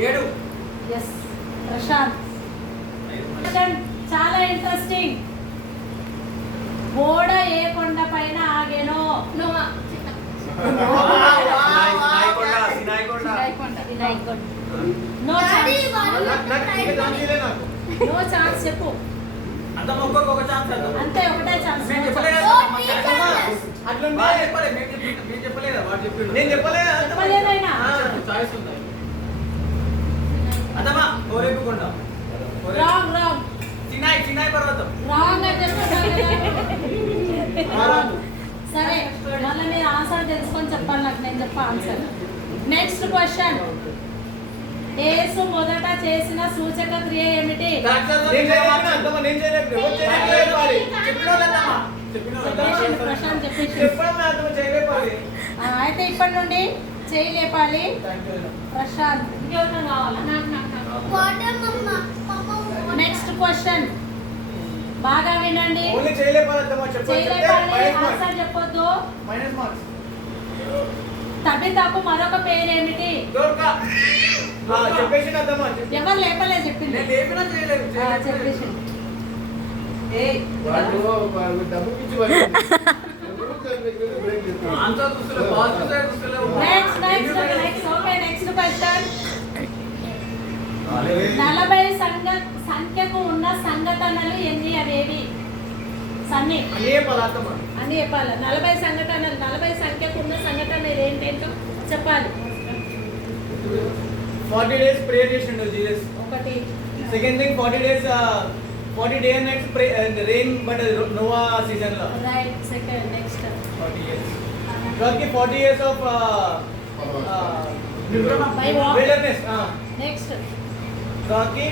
7. Yes Prashanth. చాలా interesting. ఓడ ఏ కొండ పైన ఆగేనో? నో ఛాన్స్ చెప్పు. అంతే ఒకటే ఛాన్స్. చెప్పలేదైనా రాంగ్ రాంగ్ చిన్నాయి పర్వతం. రాంగ్ అంటే సరే మళ్ళీ మీరు ఆన్సర్ తెలుసుకొని చెప్పాలి నాకు. నేను చెప్ప ఆన్సర్. Next question. యేసు మొదట చేసిన సూచక క్రియ ఏమిటి? ప్రశాంత్ చెప్పేసి. అయితే ఇప్పటి నుండి చేయి లేపాలి. ప్రశాంత్. నెక్స్ట్ క్వశ్చన్ బాగా వినండి. చేయి లేపాలి, ఆన్సర్ చెప్పొద్దు. తబితకు మరొక పేరు ఏమిటి? ఎవరు లేపలేదు చెప్పింది. చెప్పేసి నెక్స్ట్ క్వశ్చన్. 40 సంఖ్యకు ఉన్న సంఘటనలు ఎన్ని? అవేవి? సన్ని అన్ని చెప్పాలి. 40 సంఘటనలు. 40 సంఖ్యకు ఉన్న సంఘటనలు ఏంటేంటో చెప్పాలి. 40 days prayer చేసిండు జీసస్. ఒకటి. Second thing 40 days 40 day and nights rain but Noah season లో. Right. Second. Next 40 years. God 40 years of wilderness. Next God ki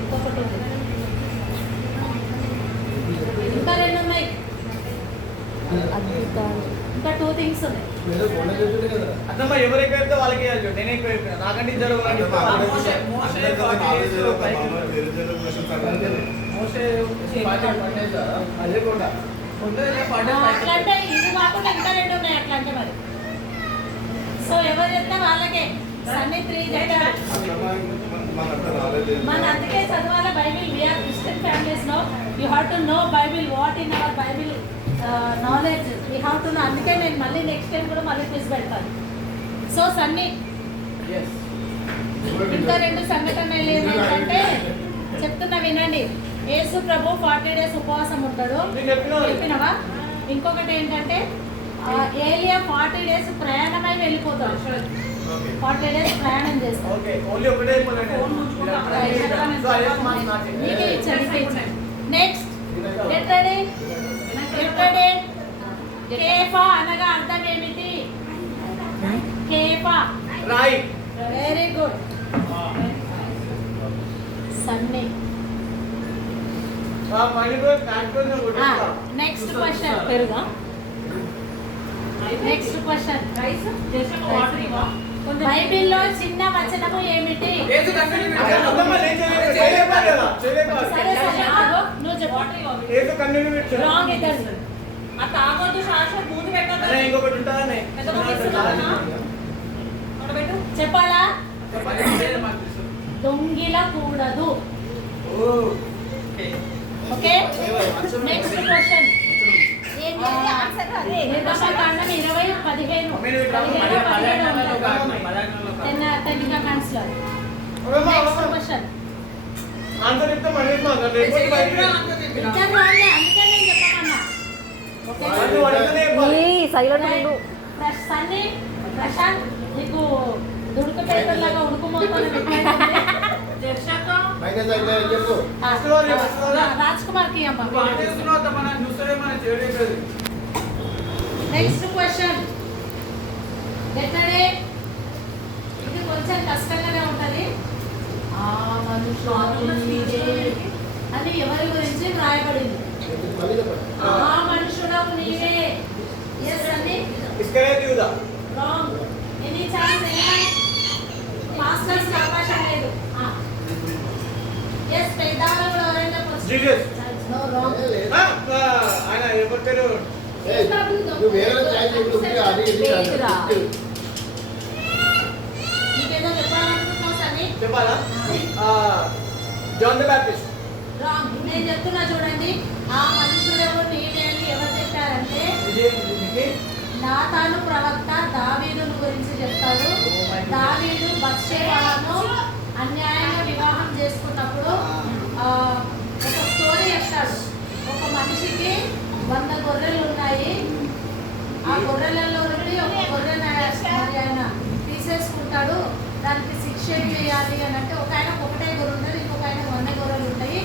ఇంకొకటి ఉంది. ఇంకా రెండు ఉన్నాయి. ఇంకా 2 థింగ్స్ ఉన్నాయి. అన్నమ్మ ఎవరెక్కడితే వాళ్ళకి వేయాలి. నేనే ఎక్కువ నాకంటే ఇద్దరు అట్లంటే ఇది కాకుండా ఇంకా 2 ఉన్నాయి. అట్లంటే మరి సో ఎవరు చెప్తే వాళ్ళకే. సన్నీ 3 చెప్పారు. మన అందుకే చదవాల Bible. We are Christian families know you have to know Bible. What in our Bible knowledge we have to know. అందుకే నేను మళ్ళీ నెక్స్ట్ టైం కూడా మళ్ళీ క్విజ్ పెడతాను. సో సన్నీ ఇంకా 2 సంఘటనలు ఏంటంటే చెప్తున్నా వినండి. యేసు ప్రభు 40 days ఉపవాసం ఉంటాడు చెప్పినవా. ఇంకొకటి ఏంటంటే ఏలియా 40 days ప్రయాణమై వెళ్ళిపోతాడు. 40 days ప్రయాణం చేస్తాడు. నెక్స్ట్ కేఫా అనగా అర్థం ఏమిటి? Kepha right. Very good Sunny. Next question. పెరుగా. Next question. బైబిల్లో చిన్న వచనము ఏమిటి? నువ్వు చెప్పు. రాంగ్ ఇద్దరు. ఆ తాగొద్దు శాశ్వత ముందు పెట్టాలి. ఇంకొకటి ఉంటుందనే చెప్పాలా? దొంగిల కూడదు. ఓకే. Next question. నిర్గమకాండం 20:15 10 కమాండ్స్ లో. Next question. ఆన్సర్ చెప్తే మళ్ళీ అందుకే నేను చెప్పమన్నా. సన్నీ ప్రశాంత్ నీకు దుడుకు పేపర్లాగా ఉడుకుమోతాను. రాజ్ కుమార్ కి అమ్మ. Next question. ఇది కొంచెం కష్టంగానే ఉంటది. ఆ మనుషుడు అని ఎవరి గురించి రాయబడింది? ఆ మనుషుడు నీవే. ఎస్ అని రాంగ్. ఎనీ ఛాన్స్ మాస్టర్స్ అవకాశం లేదు. ఎస్ పెద్దవాళ్ళు కూడా ఎవరైనా జీసస్. No wrong. ఆయన ఎవరి పేరు? చెప్పాలా జాన్ ద బ్యాప్టిస్ట్. రాంగ్. నేను చెప్తున్నా చూడండి. ఆ మనుషుడెవరు నీవే అని ఎవరు చెప్పారంటే నాతాను ప్రవక్త దావీదును గురించి చెప్తాడు. దావీదు బత్షెబను అన్యాయంగా వివాహం చేసుకున్నప్పుడు ఒక స్టోరీ చెప్తాడు. ఒక మనిషికి 100 గొర్రెలు ఉన్నాయి. ఆ గొర్రెలలో నుండి ఒక గొర్రెను మరి ఆయన తీసేసుకుంటాడు. దానికి శిక్ష ఏం చేయాలి అని అంటే ఒక ఆయనకు ఒకటే గొర్రె ఉంటుంది, ఇంకొక ఆయన 100 గొర్రెలు ఉంటాయి.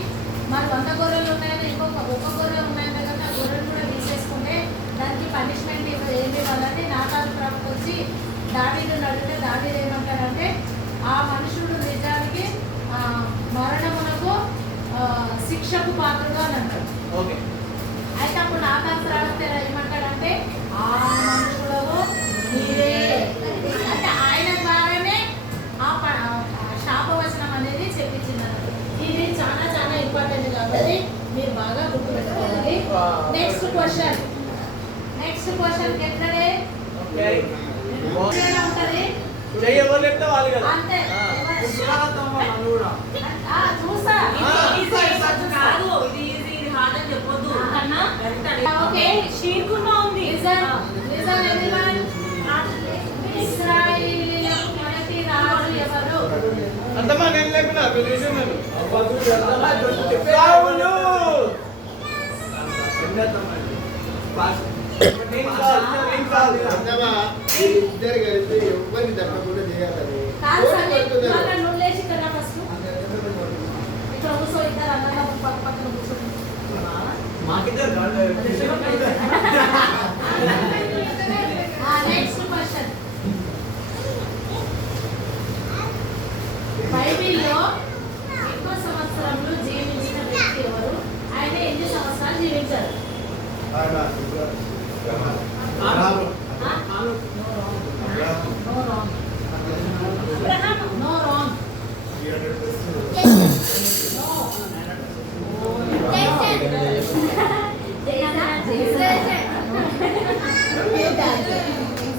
మరి 100 గొర్రెలు ఉన్నాయని ఒక గొర్రె ఉన్నాయని కదా ఆ గొర్రెను కూడా తీసేసుకుంటే దానికి పనిష్మెంట్ ఏమి ఇవ్వాలని నాతాను ప్రవక్త వచ్చి దావీదుని అడిగితే దావీదు ఏమంటాడంటే ఆ మనుషుడు నిజానికి మరణమునకు శిక్షకు పాత్రుడు అని అంటాడు. ఓకే. అయితే అప్పుడు నాతాను ప్రవక్త ఏమంటాడంటే ఆ మనుషుడు మీరే అంటే ఆయన ద్వారానే ఆ శాపవచనం అనేది చెప్పించింది. ఇది చాలా చాలా ఇంపార్టెంట్ కాబట్టి మీరు బాగా గుర్తుపెట్టుకోవాలి. నెక్స్ట్ క్వశ్చన్ ఎట్లనే ఉంటది ఎవరు చెప్తే వాళ్ళు కదా అంతే. చూసా ఓకే. ఇశ్రాయేలీయులకు మొదటి రాజు ఎవరు? అంతమా నేను లేకున్నా ఇద్దరు కలిసి ఎవరిని తప్పకుండా చేయాలని నువ్వు లేచి ఇక్కడ ఫస్ట్ ఇక్కడ కూర్చో. ఇద్దరు అన్న పక్కన కూర్చో. Next question. బైబిల్లో ఎక్కువ సంవత్సరాలు జీవించిన వ్యక్తి ఎవరు? ఆయన ఎన్ని సంవత్సరాలు జీవించారు? No wrong.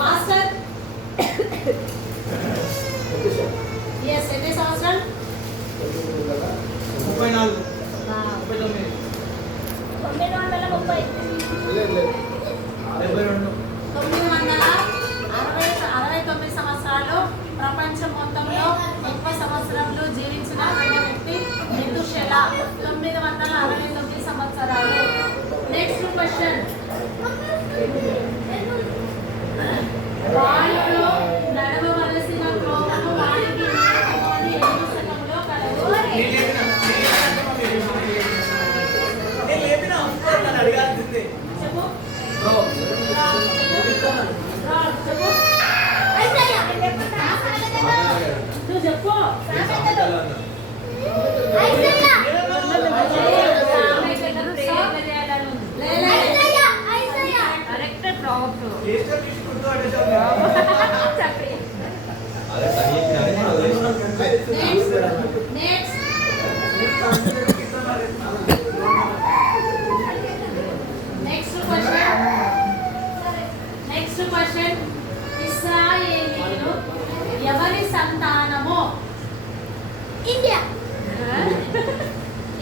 Faster. Yes, ఎన్ని సంవత్సరాలు? 34 969 సంవత్సరాలు. ప్రపంచం మొత్తంలో ఎక్కువ సంవత్సరాలు జీవించిన వ్యక్తి మెతుషెలా 969 సంవత్సరాలు. Next question. వాళ్ళు నడవవలసిన త్రోవను వారికి నేర్చుకొని ఏ పుస్తకంలో కలదు? అడగాల్సిందే. చెప్పు. నువ్వు చెప్పు. Next question. ఇశ్రాయేలీయులు ఎవరి సంతానము? ఇండియా.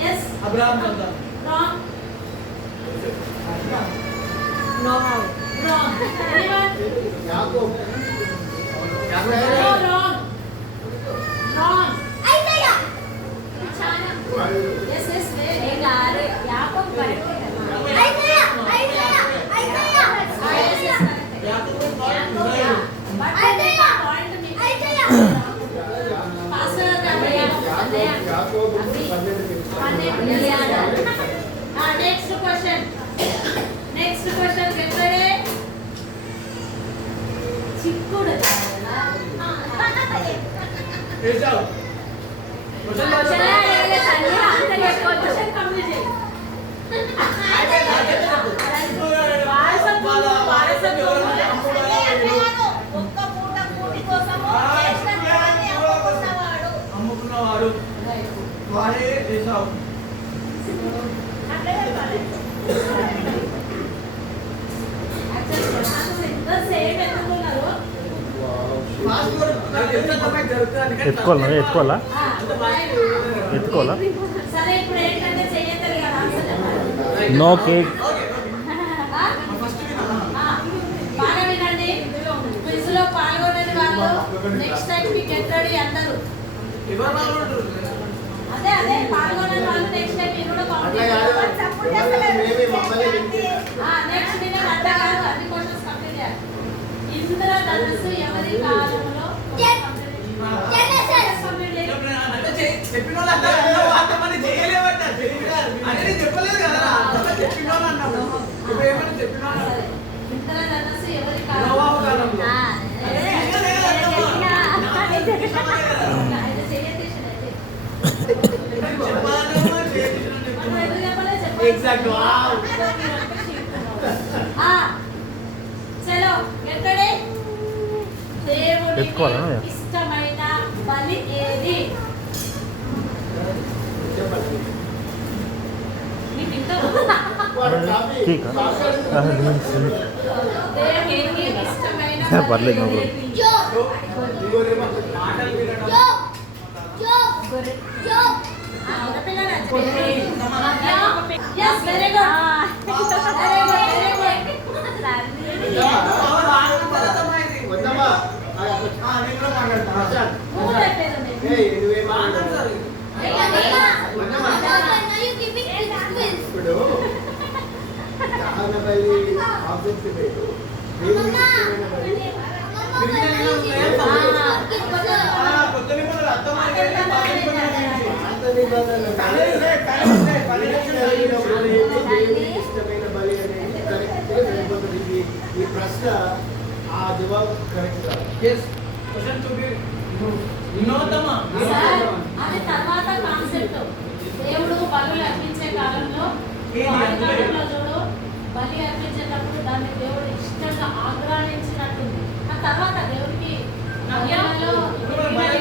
ఎస్. అబ్రహాం సంతానం. రాంగ్. రాంగ్. యాకోబు. రాంగ్. రాంగ్. ఎస్ ఎస్ యాకోబు కరెక్ట్. Next question. ఎక్కడే చిక్కుడు అమ్ముకున్నవాడు వాడే చేసావు. సేమ్ ఎందుకున్నారు? పాస్పోర్ట్ ఎత్తుకోవాలా ఎత్తుకోవాలా ఎత్తుకోవాలా సరే ఇప్పుడు ఏంటంటే చెయ్యలేదు కదా ఆన్సర్ చెప్పాలి. నో కేక్ బాగా వినండి. క్విజ్ లో పాల్గొనని వాళ్ళు నెక్స్ట్ టైం మీకు గెట్ రెడీ అందరూ. అదే పాల్గొనని వాళ్ళు నెక్స్ట్ టైం మీరు కూడా అట్లా కాదు. మేమే మమ్మల్ని వింటే. నెక్స్ట్ మినిట్ అట్లా కాదు, అన్ని క్వశ్చన్స్ కంప్లీట్ చేయాలి. ఇంద్రధనుస్సు ఎవరి కాలంలో కంప్లీట్ చేయాలి. చెప్పిన వాళ్ళు అంతా అంతమంది చేయలేవట అనేది చెప్పలేదు కదా అంతా చెప్పిన వాళ్ళు అన్నాడు ఇప్పుడు ఏమని చెప్పిన వాళ్ళు సరే. ఇంద్రధనుస్సు ఎవరి నోవాహు కాలంలో కాలంలో. అయితే చెయ్యతీసిన అయితే. చెప్పాను, చేయించిన చెప్పు. మనం ఎందుకు చెప్పలేదు? చెప్పలేదు. Exact. Wow. చలో ఎక్కడే దేవుడికి ఎత్తుకోవాలా? ఇష్టమైన బలి ఏది? చెప్పండి. మీకు ఇంకా వాడు కాపీ. కేక్ దేవుడికి ఇష్టమైన పర్లేదు, no బలి problem. ఏది? ఇంకోరేమో మాటలు వినడం గొర్రె. ఆడపిల్లనా? Yes, very good. Very good. వద్దామా? నేను కూడా మాట్లాడతాను ప్రశాంత్. నువ్వు చెప్పేది ఏయ్, నువ్వేం మాట్లాడతారు ఇప్పుడు దహన బలి ఆబ్జెక్ట్ లేదు. దేవునికి ఇష్టమైన బలి. కొత్త నిబంధనలు అర్థమైతే పాత నిబంధనలు పాత నిబంధనలు దేవునికి ఇష్టమైన బలి అనేది కరెక్ట్ లేకపోతే ఈ ప్రశ్న ఆ జవాబు కరెక్ట్ కాదు. ఎస్ క్వశ్చన్ చూపి వినోదమా సార్, అది తర్వాత కాన్సెప్ట్. దేవుడు బలులు అర్పించే కాలంలో కాలంలో చూడు బలి అర్పించేటప్పుడు దాన్ని దేవుడు ఇష్టంగా ఆగ్రహించినట్టుంది. ఆ తర్వాత దేవుడికి నవ్యాలలో బలి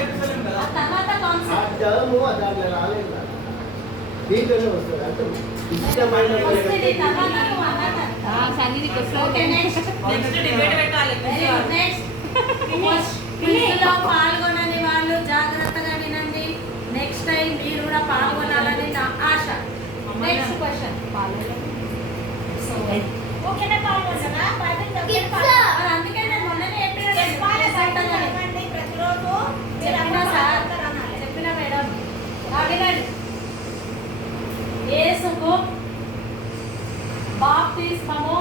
అర్పిస్తలేం కదా ఆ తర్వాత ఆ కాన్సెప్ట్ టర్మ్ దాంట్లో రాలేదు నాకు. దీంట్లోనే వస్తుంది అంటే ఇష్టమైన బలి వస్తుంది. అంటే తర్వాత నువ్వు అన్నట్టు. ఓకే, నెక్స్ట్ క్విజ్లో పాల్గొనని వాళ్ళు జాగ్రత్తగా వినండి. నెక్స్ట్ టైం మీరు కూడా పాల్గొనాలని నా ఆశ. Next question. అందుకే నేను మొన్ననే చెప్పిన సార్, చెప్పిన మేడం. వినండి. యేసుకు బాప్తిస్మము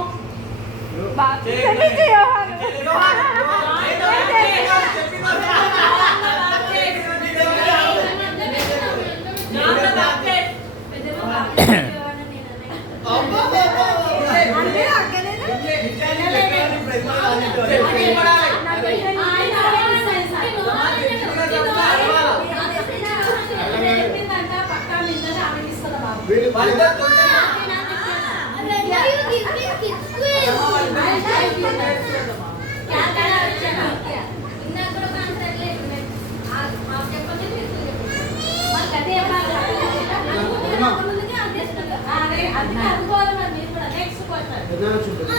చెప్పిందంట పక్కా మీద ఆమెకిస్తుందా బాబు? వీళ్ళు విధానం చూడండి.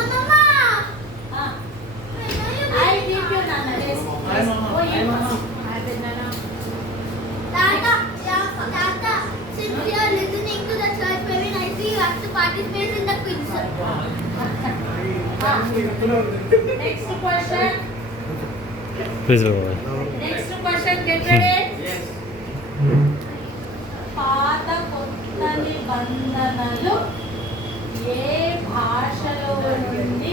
Since you are listening to the church, very nicely you have to participate in the quiz. Next question. Please Next question. Get ready. పాత కొత్త నిబంధనలు ఏ భాషలో నుండి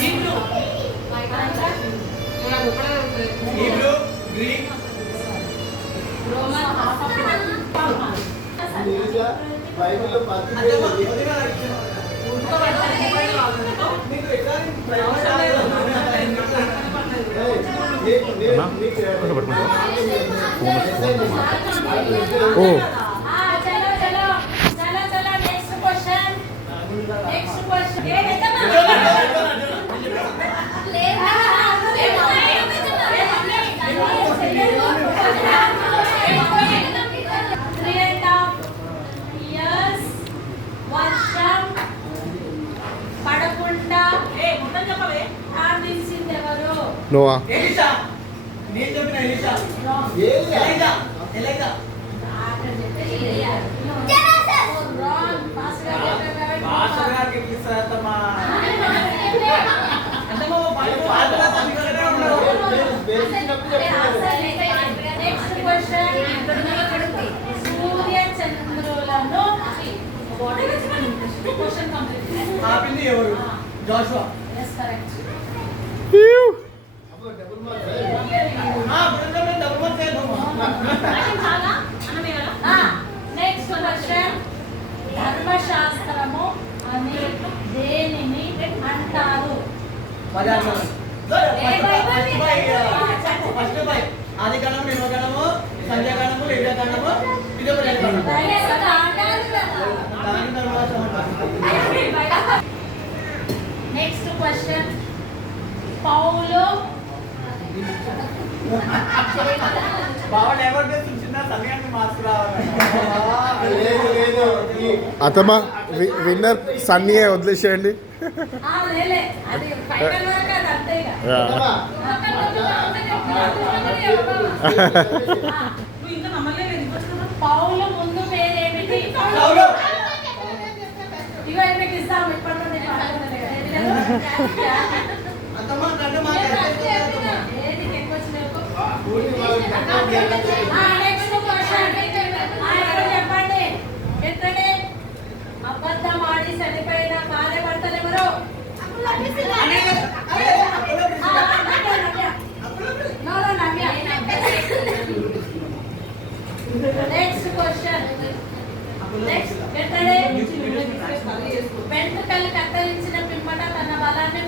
హీబ్రూ, గ్రీక్, రోమన్ నీట్గా బైబిల్లో పత్తి మీకు ఎట్లా ఓ చలో చలో చలో చలో నెక్స్ట్ క్వశ్చన్. Next question. వర్షం పడకుండా ప్రార్థించింది ఎవరు? నోవా. ఎలీషా. నేను చెప్పిన ఎలీషా. Wrong. ఎలీషా. ఎలీషా. అక్కడ చెప్పేసి Oh, wrong. Pastor గారు చెప్పారు కాబట్టి భాష గారికి ఇస్తారమ్మా. అంటే మా పాటల సంగీతమే ఉండవు. నెక్స్ట్ క్వశ్చన్ సూర్య చంద్రులను క్వశ్చన్ కంప్లీట్ ఆపింది ఎవరు? జాషువా. ఎస్ కరెక్ట్ అప్పుడు double marks double marks next question ధర్మశాస్త్రము అని దేనిని అంటారు? ఫస్ట్ బై ఆది గణము, నిల్వ గణము, సంధ్య గణము, లేవ్య గణము, ఇది ఒక లెక్క. దాని తర్వాత నెక్స్ట్ క్వశ్చన్ పౌలు బాగా డైవర్ట్ చేసి చిన్న సమయానికి మార్క్స్ రావాలి. లేదు లేదు ఈ అతమా విన్నర్ సన్నీయే వదిలేసేయండి. లేలే అది ఫైనల్ వరకు అది అంతే ఇక. అమ్మా, పౌలు ముందు పేరేమిటి? పౌలు. ఇవే మీకు ఇస్తాం ఇప్పటి నుండి అంతమా కంటే మాకు ఏది ఎక్కువ వచ్చినాయో ఊరికి వాళ్ళకి కట్టాలి, ధ్యానం చేయాలి. నెక్స్ట్ క్వశ్చన్ చెప్పండి. ఎక్కడే అబద్ధం ఆడి చనిపోయిన భార్యభర్తలు ఎవరు? నెక్స్ట్ క్వశ్చన్ నెక్స్ట్ వెంటనే వెంట్రుకలు కత్తిరించిన పిమ్మట తన బలాన్ని